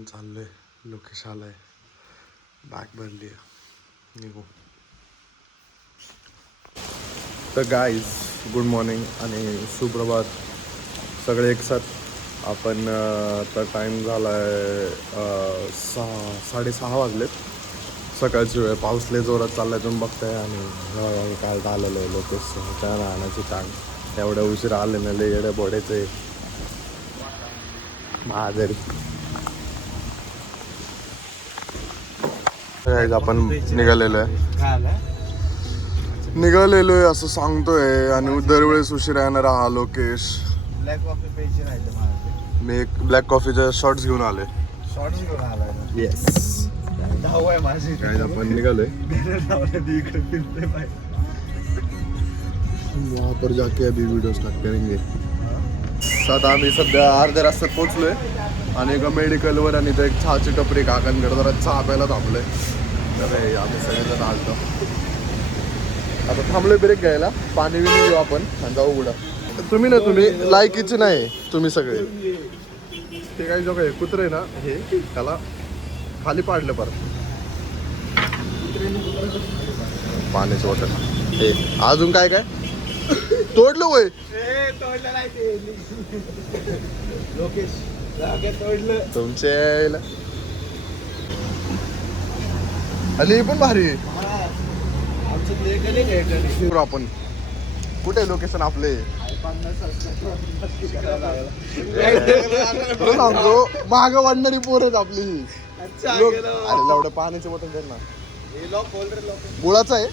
आपण चाललोय. लोकेश आलाय, बॅग भरली आहे, निघू. तर गाईज गुड मॉर्निंग आणि सुप्रभात सगळे एक साथ. आपण आता टाईम झाला आहे 6:30 वाजलेत. सकाळची वेळ. पाऊस लय जोरात चाललाय तुम्ही बघताय. आणि काय आलेलं आहे लोकेश त्या राहण्याची ताण. एवढ्या उशीर आले ना लय येड्या बोडायचे महाजरी. आपण निघालेलो आहे असं सांगतोय. आणि दरवेळेस उशिरा येणारा हा लोकेश. ब्लॅक कॉफी प्यायची राहिले मला. मी एक ब्लॅक कॉफीचे शॉर्ट्स घेऊन आले. शॉर्ट्स घेऊन आलाय. येस. धाव आहे माझी. आपण निघालोय. वहाँ पर जाके अभी वीडियो स्टार्ट करेंगे. आता आम्ही सध्या अर्ध्या रस्त्यात पोहोचलोय आणि एका मेडिकलवर आणि इथं एक चहाची टपरी काकांकडे जरा चहा प्यायला थांबलोय. तर आम्ही सगळेजण आलतो. आता थांबलोय ब्रेक घ्यायला. पाणी विणी घेऊ आपण आणि जाऊ उघडा. तुम्ही लायकीचे नाही तुम्ही सगळे. ते काही जो काही कुत्रे ना हे त्याला खाली पाडलं परत पाण्याची बॉटल. हे अजून काय काय तोडलं वय तुमचे अली पण भारी. आपण कुठे लोकेशन आपले सांगतो माग वाढणारी पोर आहेत आपली. अरे लावड्या पाण्याची बॉटल दे ना. गुळाचा आहे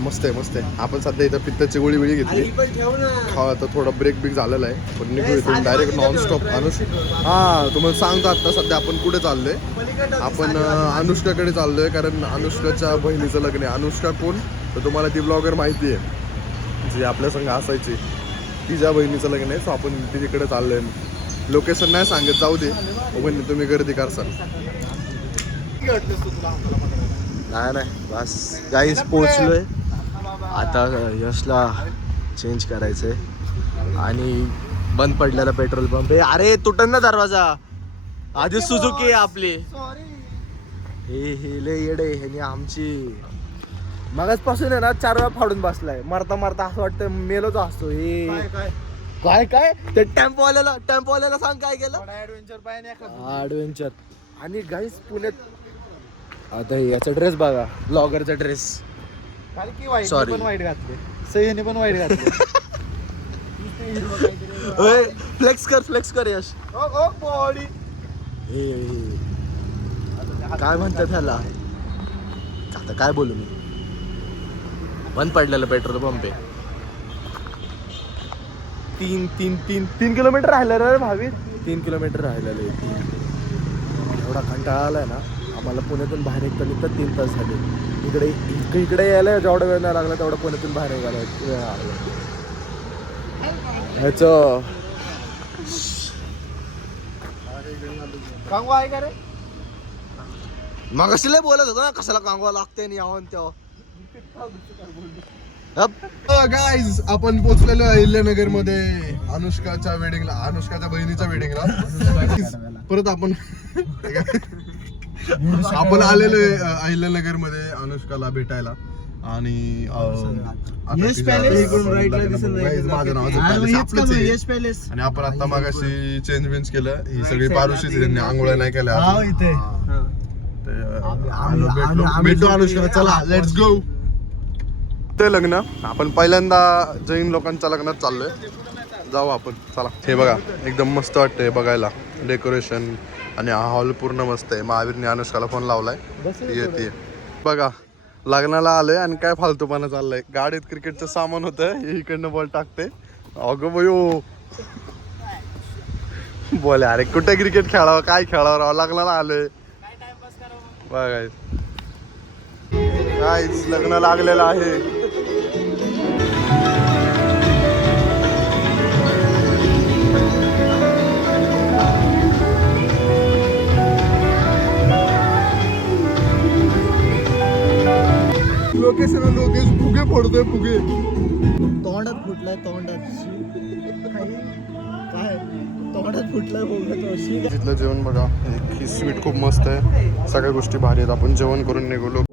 मस्त आहे मस्त आहे. आपण सध्या इथं पित्ताची गोळी बिळी घेतली. आता थोडा ब्रेक बिक झालेला आहे पण निघू इथून डायरेक्ट नॉनस्टॉप. तुम्हाला सांगतो आता सध्या आपण कुठे चाललोय. आपण अनुष्काकडे चाललोय कारण अनुष्काच्या बहिणीचं लग्न आहे. अनुष्का कोण तर तुम्हाला ती ब्लॉगर माहिती आहे जी आपल्या संग असायची. तिच्या बहिणीचं लग्न आहे. सो आपण तिकडे चाललोय. लोकेशन नाही सांगत जाऊ दे पण तुम्ही गर्दी करसाल. नाही बस गाईस पोहोचलोय. आता यशला चेंज करायचंय आणि बंद पडलेला पेट्रोल पंप आहे. अरे तुटन ना दरवाजा. आधी सुझुकी आहे आपली. हे लय येडे ह्यानी आमची मगाचपासून आहे ना 4 वेळा फाडून बसलाय. मरता मरता असं वाटतं मेलोच असतो. हे काय ते टेम्पोवाल्याला सांग काय केलं. ऍडव्हेंचर. आणि गाईस पुण्यात आता याचा ड्रेस बघा ब्लॉगरचा ड्रेस. सॉरी पण वाईट घातले. सह्याने पण वाईट घातले. फ्लेक्स कर यश. काय म्हणतात ह्याला आता काय बोलू मी. बंद पडलेलं पेट्रोल पंप आहे. 3 किलोमीटर राहिलं रे भावी. 3 किलोमीटर राहिलेलं आहे. एवढा कंटाळा आलाय ना आम्हाला. पुण्यातून बाहेर निघता 3 तास झाले. इकडे यायला जेवढा वेळ नाही लागला तेवढा पुण्यातून बाहेर निघाला वेळ लागला. ह्याचं कांगवा आहे का रे. मग लय बोलत होतो ना कशाला कांगवा लागते आणि यावं तेव्हा. गाईज आपण पोहोचलेलो अहिल्यानगर मध्ये अनुष्काच्या वेडिंगला. अनुष्काच्या बहिणीच्या वेडिंगला परत आपण आलेलो आहे अहिल्यानगर मध्ये अनुष्काला भेटायला. आणि आणि आपण आता मागाशी चेंज केलं. ही सगळी पारुशीच त्यांनी आंघोळ्या नाही केल्या. भेटू अनुष्का. चला लेट्स गो. ते लग्न आपण पहिल्यांदा जैन लोकांच्या लग्नात चाललोय. जाऊ आपण चला. हे बघा एकदम मस्त वाटतंय बघायला डेकोरेशन. आणि हा हॉल पूर्ण मस्त आहे. महावीरने अनुष्काला फोन लावलाय येते. बघा लग्नाला आलंय आणि काय फालतूपणा चाललाय. गाडीत क्रिकेटचं सामान होतं. हे इकडनं बॉल टाकते. अगं बयो बोले अरे कुठे क्रिकेट खेळावं काय खेळावं राव. लग्नाला आलोय बघा काहीच लग्न लागलेलं आहे. लोकेशन लोकेश फुगे फोडतोय फुगे. तोंडात फुटलाय तोंडात काय तोंडात फुटलाय बोलतो तिथलं जेवण बघा, ही स्वीट खूप मस्त आहे, सगळ्या गोष्टी भारी आहेत. आपण जेवण करून निघालो